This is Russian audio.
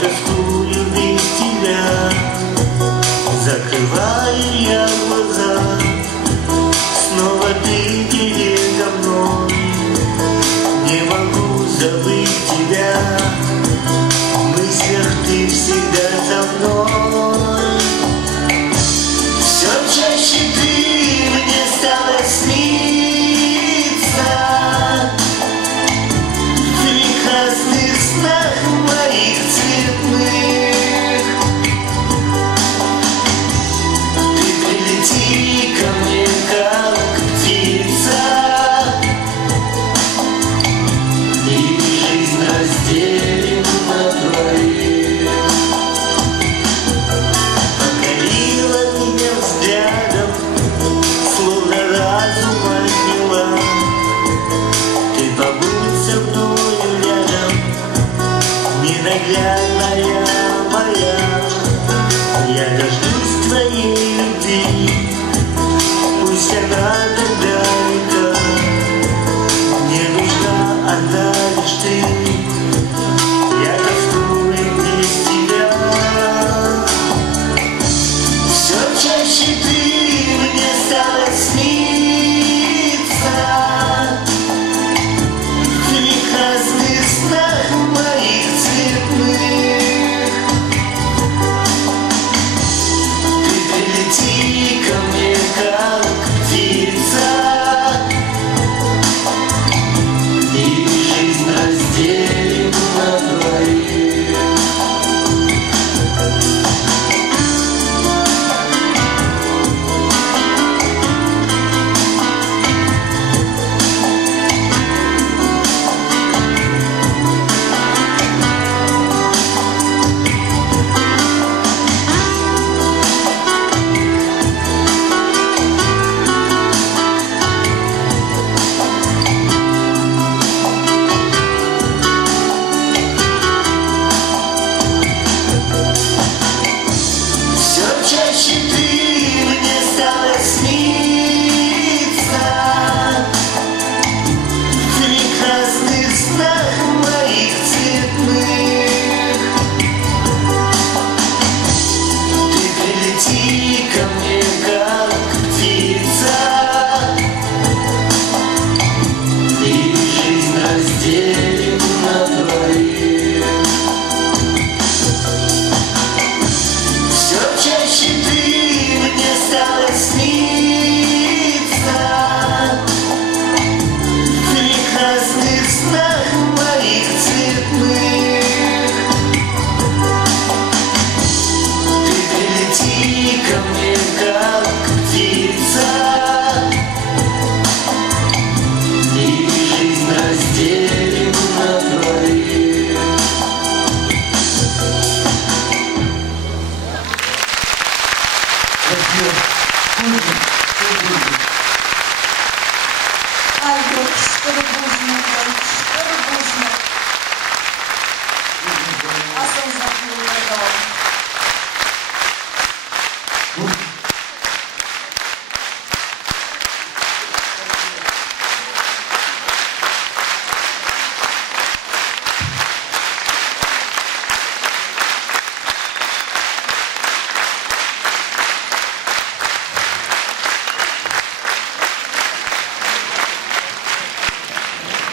тоскую без тебя, закрываю я глаза, снова ты передо мной. Не могу забыть тебя, в мыслях ты всегда со мной. Все чаще ты мне стала сниться, в прекрасных снах моих цветных. Ты прилети ко мне, как птица, и жизнь разделим на двоих. Покорила меня взглядом, словно разум отняла. Ты побудь со мною рядом, ненаглядная моя. Я дождусь твоей любви, пусть она так далека. Мне нужна одна лишь ты, я тоскую без тебя. Все чаще ты мне стала сниться, в прекрасных снах моих цветных. Ты прилети ко мне, как птица, и жизнь разделим на двоих. Все чаще ты мне стала сниться, в прекрасных снах моих цветных. Ты прилети ко мне, как птица, и жизнь разделим на двоих. Все чаще ты мне стала сниться, в прекрасных снах моих цветных. Ты прилети ко мне, как птица, и жизнь разделим на двоих. Альберт, чтобы